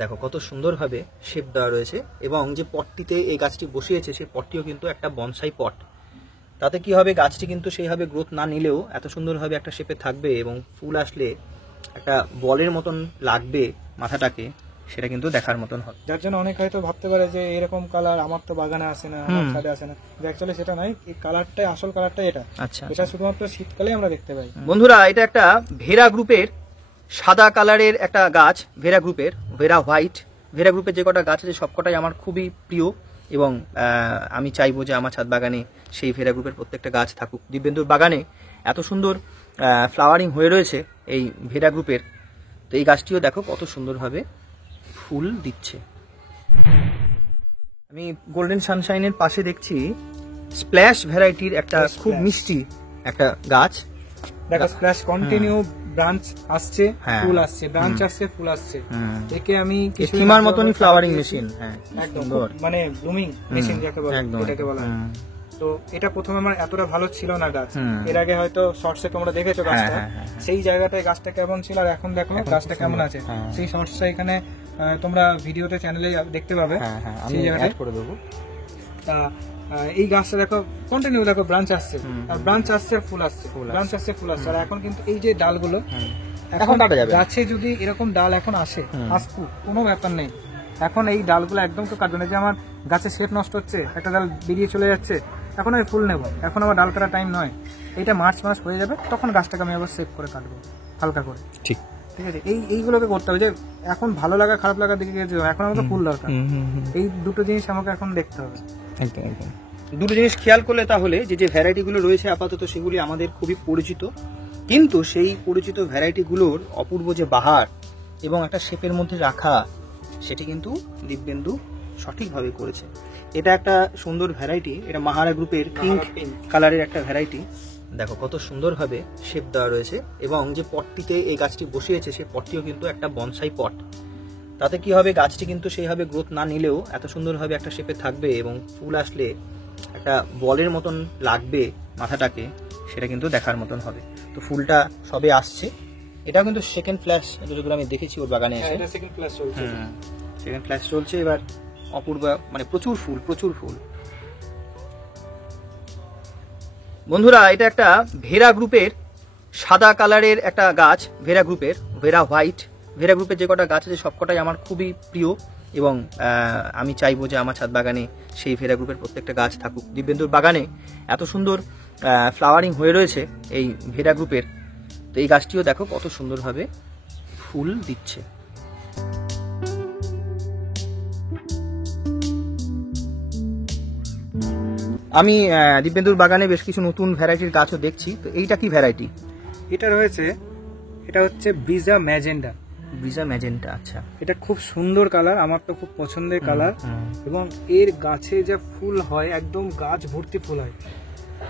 দেখো কত সুন্দরভাবে শেপ দেওয়া রয়েছে এবং যে পটটিতে এই গাছটি বসিয়েছে সেই পটটিও কিন্তু একটা বনসাই পট। তাতে কি হবে, গাছটি কিন্তু সেইভাবে গ্রোথ না নিলেও এত সুন্দরভাবে একটা শেপে থাকবে এবং ফুল আসলে একটা বলের মতন লাগবে মাথাটাকে, সেটা কিন্তু দেখার মতন হবে। যার জন্য অনেক হয়তো ভাবতে পারে যে এরকম কালার আমার তো বাগানে আসে না, আমার ছাদে আসে না, অ্যাকচুয়ালি সেটা নয়। এই কালারটাই আসল কালারটাই এটা। আচ্ছা, এটা শুধুমাত্র শীতকালে আমরা দেখতে পাই। বন্ধুরা, এটা একটা ভেরা গ্রুপের সাদা কালারের একটা গাছ, ভেরা গ্রুপের, ভেরা হোয়াইট। ভেরা গ্রুপের যে কটা গাছ আছে সবকটাই আমার খুবই প্রিয় এবং আমি চাইবো যে আমার ছাদ বাগানে সেই ভেরা গ্রুপের প্রত্যেকটা গাছ থাকুক। দিব্যেন্দুর বাগানে এত সুন্দর ফ্লাওয়ারিং হয়ে রয়েছে এই ভেরা গ্রুপের, তো এই গাছটিও দেখো কত সুন্দরভাবে ফুল দিচ্ছে। আমি গোল্ডেন সানশাইনের পাশে দেখছি স্প্ল্যাশ ভ্যারাইটির একটা খুব মিষ্টি একটা গাছ। দেখো স্প্ল্যাশ কন্টিনিউ ব্রাঞ্চ আসছে, ফুল আসছে, ব্রাঞ্চ আসছে, ফুল আসছে। একে আমি কিমার মতনই ফ্লাওয়ারিং মেশিন, হ্যাঁ একদম মানে ব্লুমিং মেশিন যাকে বলে, এটাকে বলা হয়। তো এটা প্রথমে আমার এতটা ভালো ছিল না গাছ, এর আগে হয়তো শর্টসে তোমরা দেখেছো গাছটা, সেই জায়গাটায় গাছটা কেমন ছিল আর এখন দেখো গাছটা কেমন আছে। সেই শর্টসটা এখানে তোমরা ভিডিওতে চ্যানেলে দেখতে পাবে, আমি অ্যাড করে দেবো। তা এই গাছটা দেখো কন্টিনিউ দেখো ব্রাঞ্চ আসছে আর ব্রাঞ্চ আসছে, ফুল আসছে, ব্রাঞ্চ আসছে, ফুল আসছে। আর এখন কিন্তু এই যে ডালগুলো এখন গাছে যদি এরকম ডাল এখন আসে, আসুক কোনো ব্যাপার নেই, এখন এই ডালগুলো একদম তো কাটবে না। যে আমার গাছের শেপ নষ্ট হচ্ছে, একটা ডাল বেরিয়ে চলে যাচ্ছে, এখন আমি ফুল নেবো, এখন আমার ডাল কাটার টাইম নয়। এইটা মার্চ মাস হয়ে যাবে, তখন গাছটাকে আমি আবার সেভ করে কাটবো হালকা করে। ঠিক আছে, এইগুলোকে করতে হবে। যে এখন ভালো লাগা খারাপ লাগার দিকে গেছে, এখন আমাকে ফুল দরকার। এই দুটো জিনিস আমাকে এখন দেখতে হবে। একদম একদম দুটো জিনিস খেয়াল করলে তাহলে যে ভ্যারাইটিগুলো রয়েছে আপাতত সেগুলি আমাদের খুবই পরিচিত, কিন্তু সেই পরিচিত ভ্যারাইটিগুলোর অপূর্ব যে বাহার এবং একটা শেপের মধ্যে রাখা, সেটি কিন্তু দিব্যেন্দু সঠিকভাবে করেছে। এটা একটা সুন্দর ভ্যারাইটি, এটা মাহারা গ্রুপের পিঙ্ক কালারের একটা ভ্যারাইটি। দেখো কত সুন্দরভাবে শেপ দেওয়া রয়েছে এবং যে পটটিতে এই গাছটি বসিয়েছে সেই পটটিও কিন্তু একটা বনসাই পট। তাতে কি হবে, গাছটি কিন্তু সেইভাবে গ্রোথ না নিলেও এত সুন্দরভাবে একটা শেপে থাকবে এবং ফুল আসলে একটা বলের মতন লাগবে মাথাটাকে, সেটা কিন্তু দেখার মতন হবে। তো ফুলটা সবে আসছে, এটাও কিন্তু সেকেন্ড ফ্ল্যাশ, যতদূর আমি দেখেছি ওর বাগানে এসে সেকেন্ড ফ্ল্যাশ চলছে। সেকেন্ড ফ্ল্যাশ চলছে এবার, অপূর্ব মানে প্রচুর ফুল, প্রচুর ফুল। বন্ধুরা, এটা একটা ভেরা গ্রুপের সাদা কালারের একটা গাছ, ভেরা গ্রুপের, ভেরা হোয়াইট। ভেরা গ্রুপের যে কটা গাছ আছে সবকটাই আমার খুবই প্রিয় এবং আমি চাইবো যে আমার ছাদ বাগানে সেই ভেরা গ্রুপের প্রত্যেকটা গাছ থাকুক। দিব্যেন্দুর বাগানে এত সুন্দর ফ্লাওয়ারিং হয়ে রয়েছে এই ভেরা গ্রুপের, তো এই গাছটিও দেখো কত সুন্দরভাবে ফুল দিচ্ছে। আমি দিব্যেন্দুর বাগানে বেশ কিছু নতুন ভ্যারাইটির গাছও দেখছি, তো এইটা কি ভ্যারাইটি? এটা রয়েছে, এটা হচ্ছে ব্রিজা ম্যাজেন্ডা। ব্রিজা ম্যাজেন্টা, আচ্ছা। এটা খুব সুন্দর কালার, আমার তো খুব পছন্দের কালার এবং এর গাছে যা ফুল হয় একদম গাছ ভর্তি ফুল হয়।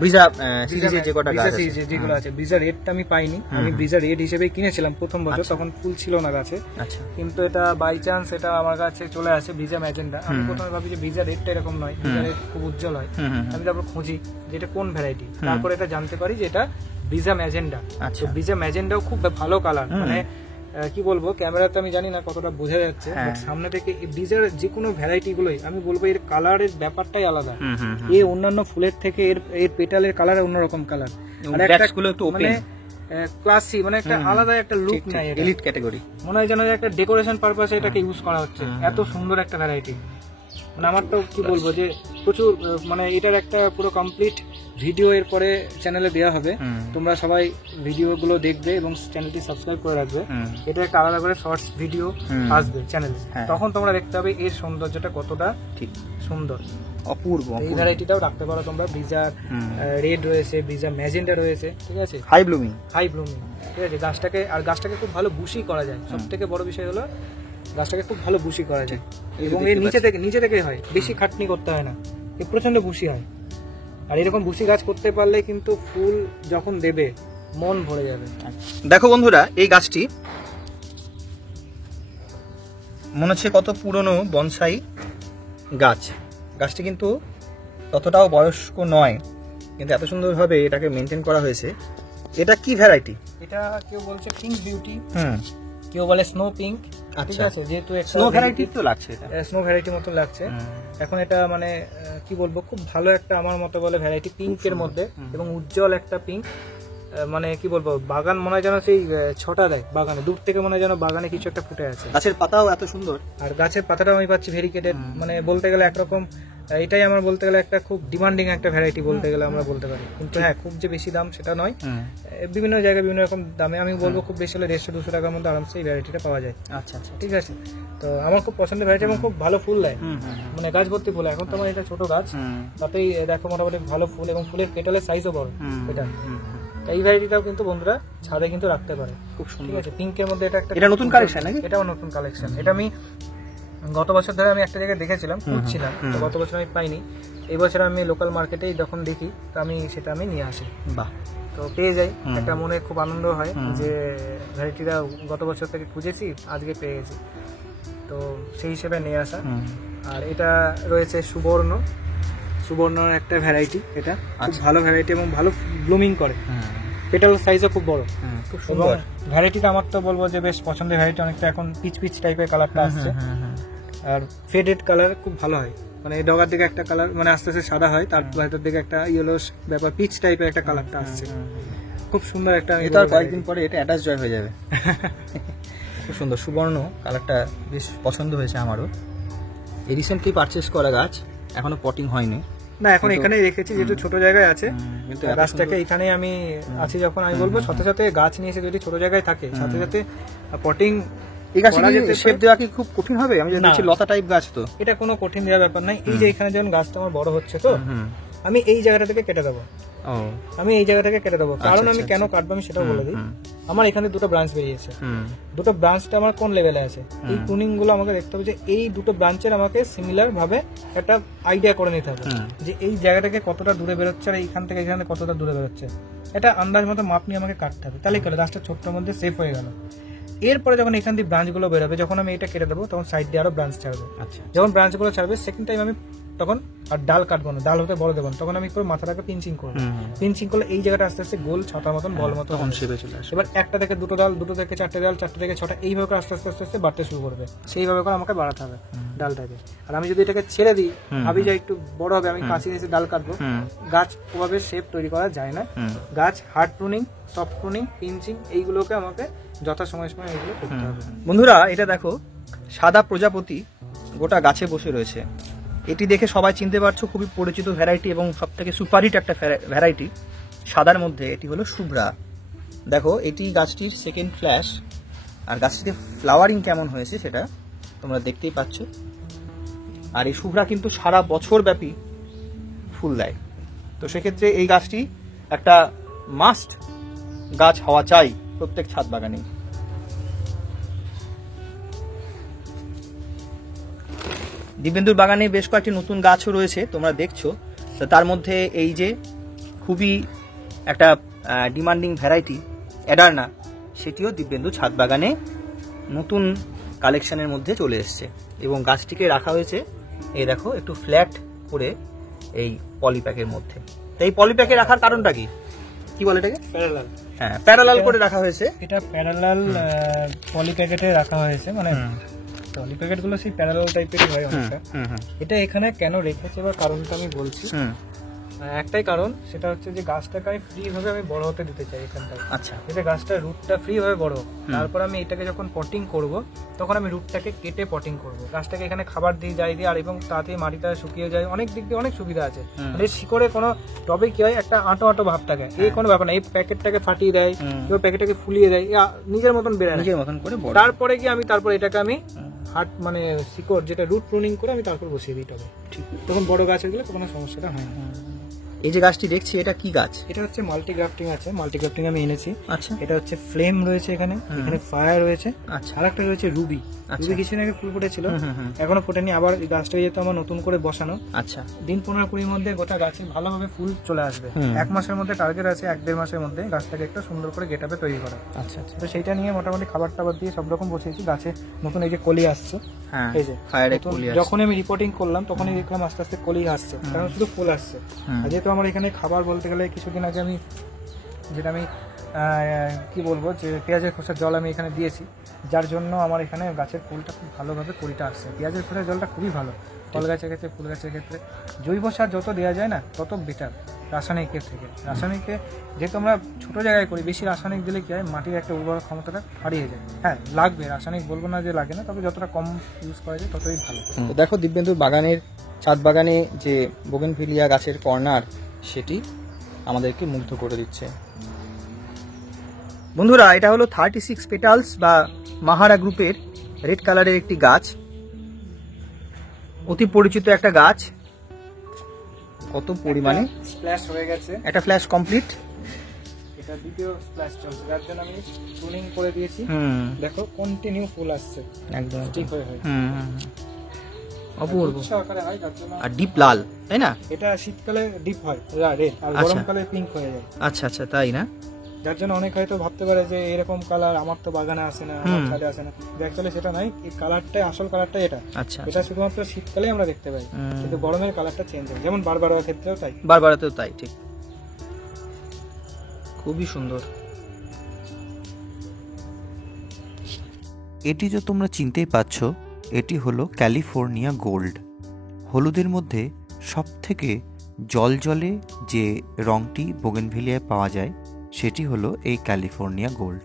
ব্রিজা সিরিজের যে কটা গাছ আছে, যেগুলো আছে, ব্রিজা রেডটা আমি পাইনি, আমি ব্রিজা রেড হিসেবে কিনেছিলাম প্রথম বছর, তখন ফুল ছিল না গাছে। আচ্ছা, কিন্তু এটা বাই চান্স এটা আমার কাছে চলে আসে ব্রিজা ম্যাজেন্টা। আমি প্রথমে ভাবি যে ব্রিজা রেডটা এরকম নয়, ব্রিজা রেড খুব উজ্জ্বল হয়। আমি তারপর খুঁজি যে এটা কোন ভ্যারাইটি, তারপর এটা জানতে পারি যে এটা ব্রিজা ম্যাজেন্ডা। আচ্ছা, ব্রিজা ম্যাজেন্ডাও খুব ভালো কালার, মানে কি বলবো, ক্যামেরাতে আমি জানি না কতটা বোঝা যাচ্ছে, সামনে থেকে ব্রিজার যে কোনো ভ্যারাইটি গুলোই আমি বলবো এর কালারের ব্যাপারটাই আলাদা। এই অন্যান্য ফুলের থেকে এর পেটালের কালার অন্যরকম কালার, আর একটা মানে ক্লাসি, মানে একটা আলাদা একটা লুক নাই, এলিট ক্যাটাগরি মনে হয় যেন একটা ডেকোরেশন পারপাসে এটাকে ইউজ করা হচ্ছে। এত সুন্দর একটা ভ্যারাইটি, মানে আমার তো কি বলবো যে প্রচুর, মানে এটার একটা পুরো কমপ্লিট ভিডিও এর পরে চ্যানেলে দেওয়া হবে, তোমরা সবাই ভিডিও গুলো দেখবে এবং চ্যানেলটি সাবস্ক্রাইব করে রাখবে। এটা একটা আলাদা করে শর্টস ভিডিও আসবে চ্যানেলে, তখন তোমরা দেখতে পাবে এর সৌন্দর্যটা কতটা ঠিক সুন্দর, অপূর্ব। এই ভ্যারাইটিটাও রাখতে পারো তোমরা, ব্রিজার রেড রয়েছে, ব্রিজার ম্যাজেন্টা রয়েছে, ঠিক আছে, হাই ব্লুমিং, ঠিক আছে। গাছটাকে খুব ভালো বুশি করা যায়, সব থেকে বড় বিষয় হলো গাছটাকে খুব ভালো বুশি করা যায় এবং এর নিচে থেকে হয়, বেশি খাটনি করতে হয় না, এ প্রচন্ড বুশি হয়। আর এরকম বুশি গাছ করতে পারলে কিন্তু ফুল যখন দেবে মন ভরে যাবে। দেখো বন্ধুরা, এই গাছটি মনে হচ্ছে কত পুরনো বনসাই গাছ। গাছটি কিন্তু ততটাও বয়স্ক নয়, কিন্তু এত সুন্দরভাবে এটাকে মেনটেন করা হয়েছে। এটা কি ভ্যারাইটি? এটা কেউ বলছে পিঙ্ক বিউটি, কেউ বলে স্নো পিঙ্ক, ঠিক আছে, যেহেতু স্নো ভ্যারাইটি তো লাগছে, স্নো ভ্যারাইটি মতো লাগছে। এখন এটা মানে কি বলবো, খুব ভালো একটা আমার মতো বলে ভ্যারাইটি, পিঙ্কের মধ্যে এবং উজ্জ্বল একটা পিঙ্ক। মানে কি বলবো, বাগান মনে হয় যেন সেই ছটা দেয় বাগানে, দূর থেকে মনে হয় যেন বাগানে কিছু একটা ফুটে আছে। গাছের পাতাও এত সুন্দর, আর গাছের পাতাটাও আমি পাচ্ছি ভেরিকেটেড, মানে বলতে গেলে একরকম এটাই আমার বলতে গেলে একটা খুব ডিমান্ডিং একটা ভ্যারাইটি বলতে গেলে আমরা বলতে পারি। কিন্তু হ্যাঁ, খুব যে বেশি দাম সেটা নয়, বিভিন্ন জায়গায় বিভিন্ন রকম দামে। আমি বলবো খুব বেশি হলে 150-200 টাকার মধ্যে আরামসে এই ভ্যারাইটিটা পাওয়া যায়। আচ্ছা আচ্ছা, ঠিক আছে। তো আমার খুব পছন্দের ভ্যারাইটি এবং খুব ভালো ফুল দেয়, মানে গাছ ভর্তি ফুল। এখন তো আমার এটা ছোট গাছ, তাতেই দেখো মোটামুটি ভালো ফুল এবং ফুলের পেটালের সাইজও বড় এটা। এই ভ্যারাইটিটাও কিন্তু বন্ধুরা ছাদে কিন্তু রাখতে পারে, খুব সুন্দর। ঠিক আছে, পিঙ্কের মধ্যে এটা নতুন কালেকশন নাকি? এটাও নতুন কালেকশন। এটা আমি গত বছর ধরে আমি একটা জায়গায় দেখেছিলাম, খুঁজছিলাম, তো গত বছর আমি পাইনি। এই বছর আমি লোকাল মার্কেটেই যখন দেখি তো সেটা আমি নিয়ে আসি। বাহ, তো পেয়ে যাই, একটা মনে খুব আনন্দ হয় যে ভ্যারাইটিটা গত বছর থেকে খুঁজেছি, আজকে পেয়ে গেছি, তো সেই হিসেবে নিয়ে আসা। আর এটা রয়েছে সুবর্ণ একটা ভ্যারাইটি, এটা খুব ভালো ভ্যারাইটি এবং ভালো ব্লুমিং করে, পেটাল সাইজও খুব বড়, খুব সুন্দর ভ্যারাইটিটা। আমার তো বলবো যে বেশ পছন্দের ভ্যারাইটি, অনেকটা এখন পিচ টাইপের কালারটা আসছে, আর ফেডেড কালার খুব ভালো হয়, মানে এই ডগার দিকে একটা কালার মানে আস্তে আস্তে সাদা হয়, তার ভেতর দিকে একটা ইয়েলো ব্যাপার পিচ টাইপের একটা কালারটা আসছে, খুব সুন্দর একটা। এটা কয়েকদিন পরে এটা অ্যাটাচ জয় হয়ে যাবে। খুব সুন্দর সুবর্ণ কালারটা, বেশ পছন্দ হয়েছে আমারও। এই রিসেন্টলি পারচেস করা গাছ, এখনো পটিং হয়নি না, এখন এখানেই রেখেছি, যেহেতু ছোট জায়গায় আছে গাছটাকে, এখানেই আমি আছি যখন। আমি বলবো সাথে সাথে গাছ নিয়ে এসে যদি ছোট জায়গায় থাকে, সাথে সাথে পটিং এই গাছে শেপ দেওয়া কি খুব কঠিন হবে? আমি দেখছি লতা টাইপ গাছ, তো এটা কোনো কঠিন দেওয়ার ব্যাপার নাই। এই যে এখানে যখন গাছটা আমার বড় হচ্ছে, তো আমি এই জায়গাটা থেকে কেটে দেবো, কারণ আমি কেন কাটবো আমি সেটাও বলে দিই। আমার এখানে দুটো ব্রাঞ্চ বেরিয়েছে, দুটো ব্রাঞ্চটা আমার কোন লেভেলে আছে, এই প্রুনিং গুলো আমাকে দেখতে হবে যে এই দুটো ব্রাঞ্চের আমাকে সিমিলার ভাবে একটা আইডিয়া করে নিতে হবে যে এই জায়গাটাকে কতটা দূরে বেরোচ্ছে আর এইখান থেকে এখানে কতটা দূরে বেরোচ্ছে, এটা আন্দাজ মতো মাপ নিয়ে আমাকে কাটতে হবে। তাহলে কি হলো, গাছটা ছোট্টর মধ্যে সেফ হয়ে গেল। এরপরে যখন এখান দিয়ে ব্রাঞ্চ গুলো বেরোবে, যখন আমি এটা কেটে দেবো, তখন সাইড দিয়ে আরো ব্রাঞ্চ ছাড়বে। যখন ব্রাঞ্চ গুলো ছাড়বে, সেকেন্ড টাইম আমি তখন আর ডাল কাটবো না, ডাল হতে বড় দেবো না, তখন আমি মাথাটাকে পিঞ্চিং করবো। পিঞ্চিং করলে এই জায়গাটা আস্তে আস্তে গোল ছাতার মতন বল মতো চলে আসে। এবার একটা থেকে দুটো ডাল, দুটো থেকে চারটে ডাল, চারটে থেকে ছটা, এইভাবে আস্তে আস্তে আস্তে আস্তে বাড়তে শুরু করবে। সেইভাবে করে আমাকে বাড়াতে হবে ডালটাকে। আর আমি যদি এটাকে ছেড়ে দিই, ভাবি যে একটু বড় হবে, আমি কাছে এসে ডাল কাটবো, গাছ ওভাবে শেপ তৈরি করা যায় না। গাছ hard pruning, soft pruning, pinching, এইগুলোকে আমাকে যথা সময় এইগুলো করতে হবে। বন্ধুরা, এটা দেখো, সাদা প্রজাপতি গোটা গাছে বসে রয়েছে। এটি দেখে সবাই চিনতে পারছো, খুবই পরিচিত ভ্যারাইটি এবং সব থেকে সুপারহিট একটা ভ্যারাইটি। সাদার মধ্যে এটি হলো শুভ্রা। দেখো, এটি গাছটির সেকেন্ড ফ্ল্যাশ, আর গাছটিতে ফ্লাওয়ারিং কেমন হয়েছে সেটা তোমরা দেখতেই পাচ্ছ। আর এই শুভ্রা কিন্তু সারা বছর ব্যাপী ফুল দেয়, তো সেক্ষেত্রে এই গাছটি একটা মাস্ট গাছ হওয়া চাই প্রত্যেক ছাদ বাগানে। দিব্যেন্দুর বাগানে বেশ কয়েকটি নতুন গাছও রয়েছে, তোমরা দেখছো। তো তার মধ্যে এই যে খুবই একটা ডিমান্ডিং ভ্যারাইটি অ্যাডার্না, সেটিও দিব্যেন্দু ছাদ বাগানে নতুন কালেকশনের মধ্যে চলে এসছে এবং গাছটিকে রাখা হয়েছে এই দেখো একটু ফ্ল্যাট করে এই পলিপ্যাকের মধ্যে। তো এই পলিপ্যাকে রাখার কারণটা কি, কি বলে এটাকে? প্যারালাল। হ্যাঁ, প্যারালাল করে রাখা হয়েছে। এটা প্যারালাল পলিপ্যাকেটে রাখা হয়েছে, মানে পলিপ্যাকেট গুলো সেই প্যারালাল টাইপেরই হয় অনেকটা। এটা এখানে কেন রেখেছে বা কারণটা আমি বলছি। একটাই কারণ, সেটা হচ্ছে যে গাছটাকে আমি ফ্রি ভাবে আমি বড় হতে দিতে চাই এখানটায়। আচ্ছা, এটা গাছটা রুটটা ফ্রি ভাবে বড়, তারপর আমি এটাকে যখন পটিং করব, তখন আমি রুটটাকে কেটে পটিং করব। গাছটাকে এখানে খাবার দিয়ে যাই দিয়ে, আর এবং তাড়াতাড়ি মাটিটা শুকিয়ে যায়, অনেক দিক দিয়ে অনেক সুবিধা আছে। মানে শিকড়ে কোনো টবে কি হয়, একটা আঁটো আঁটো ভাব থাকে, এই কোনো ব্যাপার না। এই প্যাকেটটাকে ফাটিয়ে দেয়, কেউ প্যাকেটটাকে ফুলিয়ে দেয়, নিজের মতন বেরোয়, নিজের মতন করে। তারপরে কি আমি এটাকে আমি হাট মানে শিকড় যেটা রুট প্রুনিং করে আমি তারপর বসিয়ে দিই টবে। ঠিক, তখন বড় গাছ হয়ে গেলে কোনো সমস্যাটা হয় না। এই যে গাছটি দেখছি, এটা কি গাছ? এটা হচ্ছে মাল্টিগ্রাফটিং আছে, মাল্টিগ্রাফটিং আমি এনেছি। আচ্ছা, এটা হচ্ছে ফ্লেম রয়েছে এখানে, এখানে ফায়ার রয়েছে। আচ্ছা, আর একটা রয়েছে রুবি। রুবি কিছুদিন আগে ফুল ফুটেছিল, এখনো ফোটেনি, আবার এই গাছটা যেহেতু আমার নতুন করে বসানো। আচ্ছা, দিন 15-20 মধ্যে গোটা গাছে ভালোভাবে ফুল চলে আসবে। 1 মাসের মধ্যে টার্গেট আছে, 1-1.5 মাসের মধ্যে গাছটাকে একটা সুন্দর করে গেটআপে তৈরি করা। আচ্ছা, তো সেইটা নিয়ে মোটামুটি খাবার টাবার দিয়ে সব রকম বসিয়েছি। গাছে নতুন এই যে কলি আসছে, এই যে যখন আমি রিপোর্টিং করলাম তখনই দেখলাম আস্তে আস্তে কলি আসছে, কারণ শুধু ফুল আসছে। আর যেহেতু আমার এখানে খাবার বলতে গেলে কিছুদিন আগে আমি কি বলবো যে পেঁয়াজের খোসার জল আমি এখানে দিয়েছি, যার জন্য আমার এখানে গাছের ফুলটা খুব ভালোভাবে কুড়িটা আসছে। পেঁয়াজের খোসার জলটা খুবই ভালো ফল গাছের ক্ষেত্রে, ফুল গাছের ক্ষেত্রে। জৈব সার যত দেওয়া যায় না তত বেটার রাসায়নিকের থেকে। রাসায়নিকে যেহেতু আমরা ছোটো জায়গায় করি, বেশি রাসায়নিক দিলে কী হয়, মাটির একটা উর্বর ক্ষমতাটা হারিয়ে যায়। হ্যাঁ লাগবে রাসায়নিক, বলবো না যে লাগে না, তবে যতটা কম ইউজ করা যায় ততই ভালো। দেখো দিব্যেন্দুর বাগানের ছাদ বাগানে যে বোগেনভিলিয়া গাছের কর্নার, সেটি আমাদেরকে মুগ্ধ করে দিচ্ছে। বন্ধুরা, এটা হলো 36 পেটালস বা মাহারা গ্রুপের রেড কালারের একটি গাছ, অতি পরিচিত একটা গাছ। কত পরিমাণে স্প্ল্যাশ হয়ে গেছে, একটা ফ্ল্যাশ কমপ্লিট, এটা দ্বিতীয় স্প্ল্যাশ চলছে, যার জন্য আমি প্রুনিং করে দিয়েছি। দেখো কন্টিনিউ ফুল আসছে একদম ঠিক হয়ে অপূর্ব আকারে হয়, যার জন্য। আর ডিপ লাল, তাই না? এটা শীতকালে ডিপ হয় রেড, আর গরমকালে পিঙ্ক হয়ে যায়। আচ্ছা আচ্ছা, তাই না? যার জন্য অনেক হয়তো ভাবতে পারে যে এরকম কালার আমার তো বাগানে আসে না, আমার ছাদে আসে না। অ্যাকচুয়ালি সেটা নয়, এই কালারটাই আসল কালারটা এটা। আচ্ছা, এটা শুধুমাত্র শীতকালে আমরা দেখতে পাই, কিন্তু গরমের কালারটা চেঞ্জ হয়, যেমন বারবারার ক্ষেত্রেও তাই। বারবারাতেও তাই, ঠিক। খুবই সুন্দর। এটি যে তোমরা চিনতেই পাচ্ছ, এটি হলো ক্যালিফোর্নিয়া গোল্ড। হলুদের মধ্যে সবথেকে জলজলে যে রঙটি বোগেনভিলিয়ায় পাওয়া যায় সেটি হলো এই ক্যালিফোর্নিয়া গোল্ড।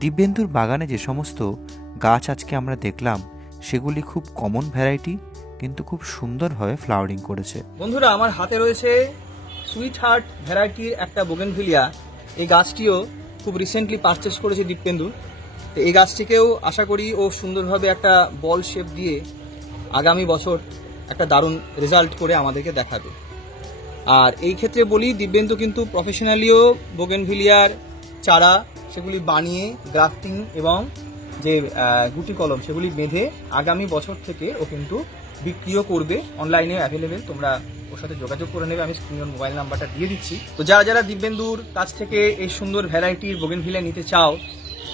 দিব্যেন্দুর বাগানে যে সমস্ত গাছ আজকে আমরা দেখলাম সেগুলি খুব কমন ভ্যারাইটি, কিন্তু খুব সুন্দরভাবে ফ্লাওয়ারিং করেছে। বন্ধুরা, আমার হাতে রয়েছে সুইট হার্ট ভ্যারাইটির একটা বোগেনভিলিয়া। এই গাছটিও খুব রিসেন্টলি পারচেস করেছে দিব্যেন্দু। তো এই গাছটিকেও আশা করি ও সুন্দরভাবে একটা বল শেপ দিয়ে আগামী বছর একটা দারুণ রেজাল্ট করে আমাদেরকে দেখাবে। আর এই ক্ষেত্রে বলি, দিব্যেন্দু কিন্তু প্রফেশনালিও বোগেনভিলিয়ার চারা সেগুলি বানিয়ে গ্রাফটিং এবং যে গুটি কলম সেগুলি বেঁধে আগামী বছর থেকে ও কিন্তু বিক্রিও করবে। অনলাইনে অ্যাভেলেবেল, তোমরা ওর সাথে যোগাযোগ করে নেবে। আমি স্ক্রিনের মোবাইল নাম্বারটা দিয়ে দিচ্ছি। তো যারা যারা দিব্যেন্দুর কাছ থেকে এই সুন্দর ভ্যারাইটির বোগেনভিলিয়া নিতে চাও,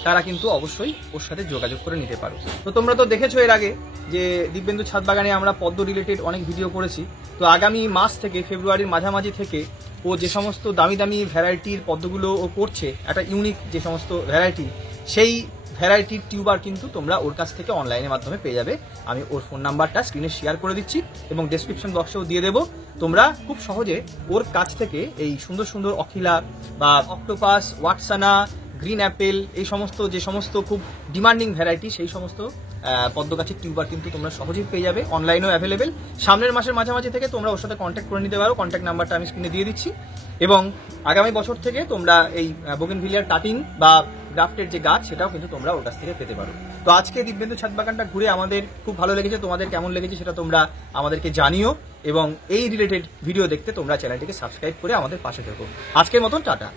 তারা কিন্তু অবশ্যই ওর সাথে যোগাযোগ করে নিতে পারো। তো তোমরা তো দেখেছো এর আগে যে দিব্যেন্দু ছাদ বাগানে আমরা পদ্ম রিলেটেড অনেক ভিডিও করেছি। তো আগামী মাস থেকে, ফেব্রুয়ারির মাঝামাঝি থেকে ও যে সমস্ত দামি দামি ভ্যারাইটির পদ্মগুলো ও করছে, একটা ইউনিক যে সমস্ত ভ্যারাইটি, সেই ভ্যারাইটির টিউবার কিন্তু তোমরা ওর কাছ থেকে অনলাইনের মাধ্যমে পেয়ে যাবে। আমি ওর ফোন নাম্বারটা স্ক্রিনে শেয়ার করে দিচ্ছি এবং ডেসক্রিপশন বক্সেও দিয়ে দেবো। তোমরা খুব সহজে ওর কাছ থেকে এই সুন্দর সুন্দর অখিলা বা অক্টোপাস, ওয়াটসানা, গ্রিন অ্যাপেল, এই সমস্ত যে সমস্ত খুব ডিমান্ডিং ভ্যারাইটি, সেই সমস্ত পদ্ম গাছের টিউবার কিন্তু তোমরা সহজেই পেয়ে যাবে। অনলাইনেও অ্যাভেলেবেল। সামনের মাসের মাঝামাঝি থেকে তোমরা ওর সাথে কন্ট্যাক্ট করে নিতে পারো। কন্ট্যাক্ট নাম্বারটা আমি স্ক্রিনে দিয়ে দিচ্ছি। এবং আগামী বছর থেকে তোমরা এই বোগেনভিলিয়ার কাটিং বা গ্রাফটের যে গাছ, সেটাও কিন্তু তোমরা ওর কাছ থেকে পেতে পারো। তো আজকে দিব্যেন্দু ছাদ বাগানটা ঘুরে আমাদের খুব ভালো লেগেছে। তোমাদের কেমন লেগেছে সেটা তোমরা আমাদেরকে জানিও, এবং এই রিলেটেড ভিডিও দেখতে তোমরা চ্যানেলটিকে সাবস্ক্রাইব করে আমাদের পাশে থেকো। আজকের মতন টাটা।